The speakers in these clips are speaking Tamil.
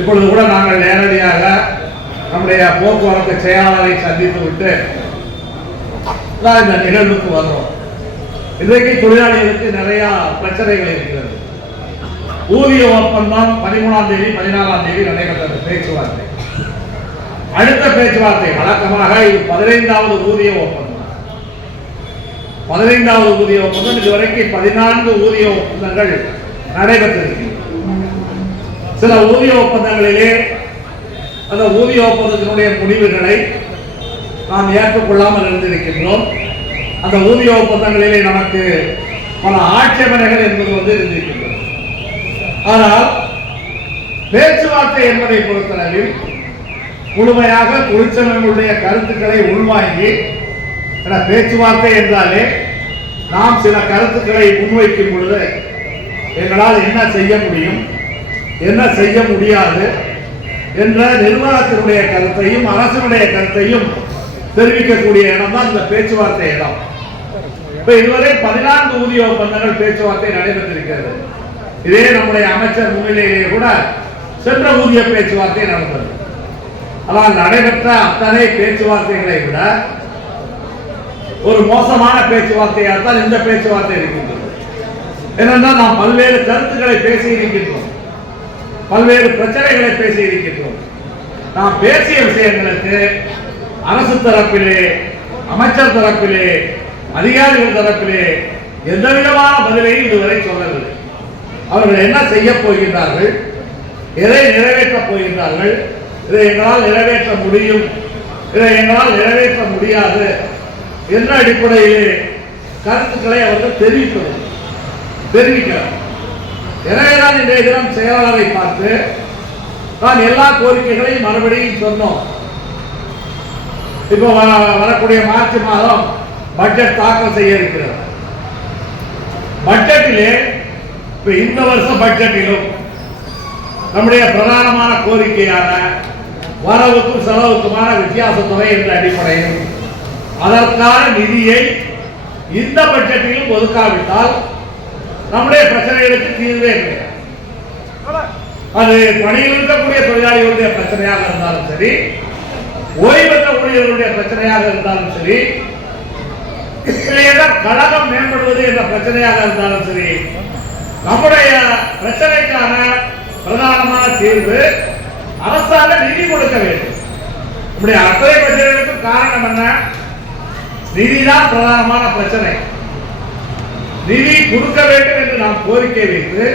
இப்பொழுது கூட நாங்கள் நேரடியாக நம்முடைய போக்குவரத்து செயலாளரை சந்தித்து விட்டு இந்த நிகழ்வுக்கு வர்றோம். இன்றைக்கு தொழிலாளிகளுக்கு நிறைய பிரச்சனைகள் இருக்கிறது. ஊதிய ஒப்பந்தம் 13ஆம் தேதி 14ஆம் தேதி நடைபெற்றது பேச்சுவார்த்தை. அடுத்த பேச்சுவார்த்தை வழக்கமாக இது 15வது ஊதிய ஒப்பந்தம். 15வது ஊதிய ஒப்பந்தம் இதுவரைக்கும் 14 ஊதிய ஒப்பந்தங்கள் நடைபெற்றிருக்கிறது. சில ஊதிய ஒப்பந்தங்களிலே அந்த ஊதிய ஒப்பந்தத்தினுடைய முடிவுகளை நாம் ஏற்றுக்கொள்ளாமல் இருந்திருக்கின்றோம். அந்த ஊதிய ஒப்பந்தங்களிலே நமக்கு பல ஆட்சேபனைகள் என்பது இருந்திருக்கின்றது. ஆனால் பேச்சுவார்த்தை என்பதை பொறுத்தளவில் முழுமையாக தொழிற்சங்கங்களுடைய கருத்துக்களை உள்வாங்கி, பேச்சுவார்த்தை என்றாலே நாம் சில கருத்துக்களை முன்வைக்கும் பொழுது எங்களால் என்ன செய்ய முடியும், என்ன செய்ய முடியாது என்ற நிர்வாகத்தினுடைய கருத்தையும் அரசினுடைய கருத்தையும் தெரிவிக்கக்கூடிய இடம் தான் இந்த பேச்சுவார்த்தை இடம். இப்ப இதுவரை 14 ஊதிய ஒப்பந்தங்கள் பேச்சுவார்த்தை நடைபெற்றிருக்கிறது. இதே நம்முடைய அமைச்சர் முன்னிலையிலே கூட சென்ற ஊதிய பேச்சுவார்த்தை நடந்தது. ஆனால் நடைபெற்ற அத்தனை பேச்சுவார்த்தைகளை விட ஒரு மோசமான பேச்சுவார்த்தையால்தான் இந்த பேச்சுவார்த்தை இருக்கின்றது. ஏனென்றால் நாம் பல்வேறு கருத்துக்களை பேசி இருக்கின்றோம், பல்வேறு பிரச்சனைகளை பேசி இருக்கின்றோம். நாம் பேசிய விஷயங்களுக்கு அரசு தரப்பிலே, அமைச்சர் தரப்பிலே, அதிகாரிகள் தரப்பிலே எந்த விதமான பதிலையும் இதுவரை சொல்லவில்லை. அவர்கள் என்ன செய்ய போகின்றார்கள், எதை நிறைவேற்றப் போகின்றார்கள், இதை எங்களால் நிறைவேற்ற முடியும், இதை எங்களால் நிறைவேற்ற முடியாது என்ற அடிப்படையிலே கருத்துக்களை அவர்கள் தெரிவிக்கிறார். எனவேதான் இன்றைய தினம் செயலாளரை பார்த்து நான் எல்லா கோரிக்கைகளையும் மறுபடியும் சொன்னோம். இப்போ வரக்கூடிய மார்ச் மாதம் பட்ஜெட் தாக்கல் செய்ய இருக்கிறது. பட்ஜெட்டிலே இப்ப இந்த வருஷம் பட்ஜெட்டிலும் நம்முடைய பிரதானமான கோரிக்கையான வரவுக்கும் செலவுக்குமான வித்தியாச தொகை என்ற அடிப்படையில் அதற்கான நிதியை இந்த பட்ஜெட்டிலும் ஒதுக்காவிட்டால் நம்முடைய பிரச்சனைகளுக்கு தீர்வே கிடையாது. அது பணியில் இருக்கக்கூடிய தொழிலாளிகளுடைய பிரச்சனையாக இருந்தாலும் சரி, ஓய்வு பெற்ற ஊழியர்களுடைய பிரச்சனையாக இருந்தாலும் சரி, கழகம் மேம்படுவது என்ற பிரச்சனையாக இருந்தாலும் சரி, நம்முடைய பிரச்சனைக்கான பிரதானமான தீர்வு அரசாங்கம் நிதி கொடுக்க வேண்டும். நம்முடைய அத்தனை பிரச்சனைகளுக்கும் காரணம் என்ன? நிதிதான் பிரதானமான பிரச்சனை. நிதி கொடுக்க வேண்டும் என்று நாம் கோரிக்கை வைத்து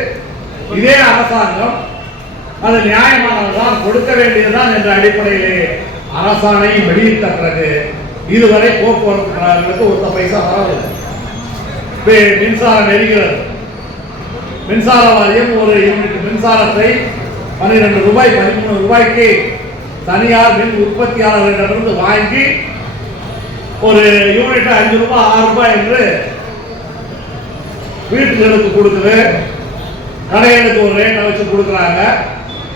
இதே அரசாங்கம் அது நியாயமானதுதான், கொடுக்க வேண்டியதுதான் என்ற அடிப்படையிலே அரசாணையும் வெளியிட்ட பிறகு இதுவரை போக்குவரத்து கழகங்களுக்கு ஒத்த பைசா வரவில்லை. மின்சாரம் எரிகிறது. மின்சார வாரியம் ஒரு யூனிட் மின்சாரத்தை 12 ரூபாய் 13 ரூபாய்க்கு தனியார் மின் உற்பத்தியாளர்களிடமிருந்து வாங்கி ஒரு யூனிட் 5 ரூபாய் 6 ரூபாய் என்று வீட்டுகளுக்கு கொடுக்குது. கடைகளுக்கு ஒரு ரேட்டை வச்சு கொடுக்குறாங்க.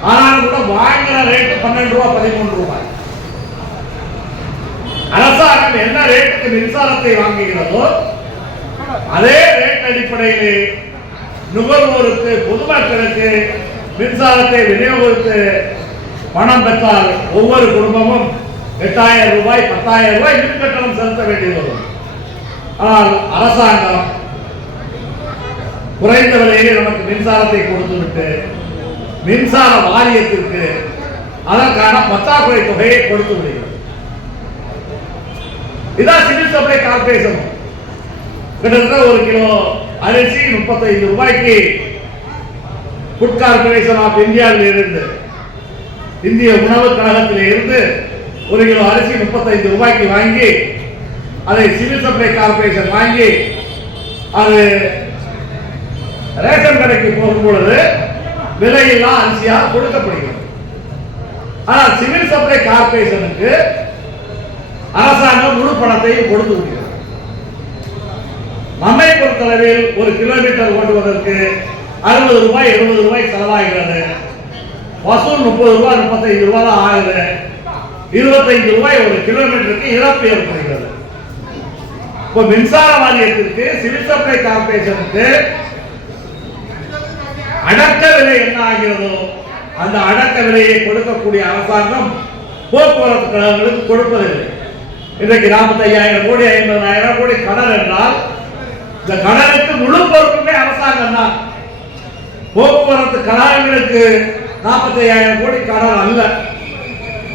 ஆனாலும் கூட வாங்குற ரேட்டு 12 ரூபாய் 13 ரூபாய். அரசாங்கம் என்ன ரேட்டுக்கு மின்சாரத்தை வாங்குகிறதோ அதே ரேட் அடிப்படையில் நுகர்வோருக்கு, பொதுமக்களுக்கு மின்சாரத்தை விநியோகித்து பணம் பெற்றால் ஒவ்வொரு குடும்பமும் 8000 ரூபாய் 10,000 ரூபாய் மின் கட்டணம் செலுத்த வேண்டியது வரும். ஆனால் அரசாங்கம் குறைந்த விலையிலே நமக்கு மின்சாரத்தை கொடுத்துவிட்டு மின்சார வாரியத்திற்கு அதற்கான பற்றாக்குறை தொகையை கொடுத்து விடுகிறது. இதான் சிவில் சப்ளை கார்பரேஷன். கிட்டத்தட்ட ஒரு கிலோ அரிசி 35 ரூபாய்க்கு ஃபுட் கார்பரேஷன் ஆஃப் இந்தியாவில் இருந்து, இந்திய உணவு கழகத்தில் இருந்து ஒரு கிலோ அரிசி 35 ரூபாய்க்கு வாங்கி அதை சிவில் சப்ளை கார்பரேஷன் வாங்கி அது ரேஷன் கடைக்கு போகும் பொழுது விலையில்லா அரிசியாக கொடுக்கப்படுகிறது. ஆனால் சிவில் சப்ளை கார்பரேஷனுக்கு அரசாங்கம் முழு பணத்தையும் கொடுத்து விடுகிறது. நம்மை பொறுத்தளவில் ஒரு கிலோமீட்டர் ஓட்டுவதற்கு 60 ரூபாய் 70 ரூபாய் செலவாகிறது. வசூல் 30 ரூபாய் 35 ரூபாய் தான் ஆகுது. 25 ரூபாய் ஒரு கிலோமீட்டருக்கு இழப்பு ஏற்படுகிறது. இப்போ மின்சார வாரியத்திற்கு, சிவில் சப்ளை கார்பரேஷனுக்கு அடக்க விலை என்ன ஆகிறதோ அந்த அடக்க விலையை கொடுக்கக்கூடிய அரசாங்கம் போக்குவரத்து கழகங்களுக்கு கொடுப்பதில்லை. இன்றைக்கு 45,000 கோடி 50,000 கோடி கடன் என்றால் இந்த கடனுக்கு முழு பொறுப்புமே அரசாங்கம் தான். போக்குவரத்து கழகங்களுக்கு 45,000 கோடி கடன் அல்ல.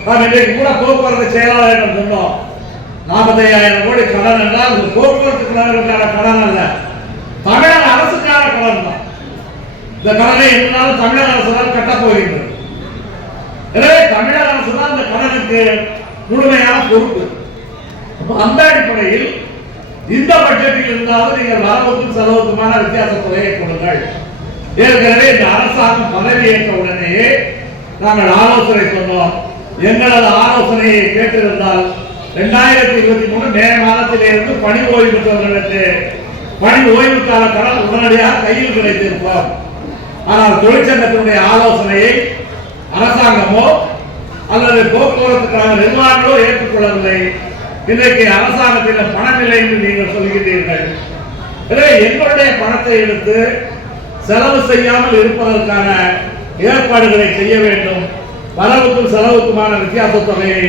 இன்றைக்கு கூட போக்குவரத்து செயலாளர் சொன்னோம், 45,000 கோடி கடன் என்றால் போக்குவரத்து கழகங்களுக்கான கடன் அல்ல, தமிழக அரசுக்கான கடன் தான். இந்த கடனை இருந்தாலும் தமிழக அரசு தான் கட்டப் போகின்றது. எனவே தமிழக அரசு தான் இந்த கடனுக்கு முழுமையான பொறுப்பு. அந்த அடிப்படையில் இந்த பட்ஜெட்டில் இருந்தாலும் நீங்கள் வரவுக்கும் செலவுக்குமான வித்தியாச தொகையை கொடுங்கள். ஏற்கனவே இந்த அரசாங்கம் பதவியேற்ற உடனேயே நாங்கள் ஆலோசனை சொன்னோம். எங்களது ஆலோசனையை கேட்டிருந்தால் 2023 மே மாதத்திலிருந்து பணி ஓய்வு பெற்றவர்களுக்கு பணி ஓய்வுக்கான கடன் உடனடியாக கையில் கிடைத்திருப்போம். ஆனால் தொழிற்சங்கத்தினுடைய ஆலோசனையை அரசாங்கமோ அல்லது போக்குவரத்து கழக நிர்வாகங்களோ ஏற்றுக்கொள்ளவில்லை. இன்றைக்கு அரசாங்கத்தின் பணமில்லை என்று நீங்கள் சொல்கிறீர்கள். எனவே எங்களுடைய பணத்தை எடுத்து செலவு செய்யாமல் இருப்பதற்கான ஏற்பாடுகளை செய்ய வேண்டும். வரவுக்கும் செலவுக்குமான வித்தியாச தொகையை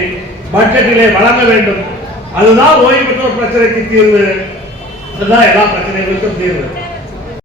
பட்ஜெட்டிலே வழங்க வேண்டும். அதுதான் ஓய்வு பெற்றோர் பிரச்சனைக்கு தீர்வு. அதுதான் எல்லா பிரச்சனைகளுக்கும் தீர்வு.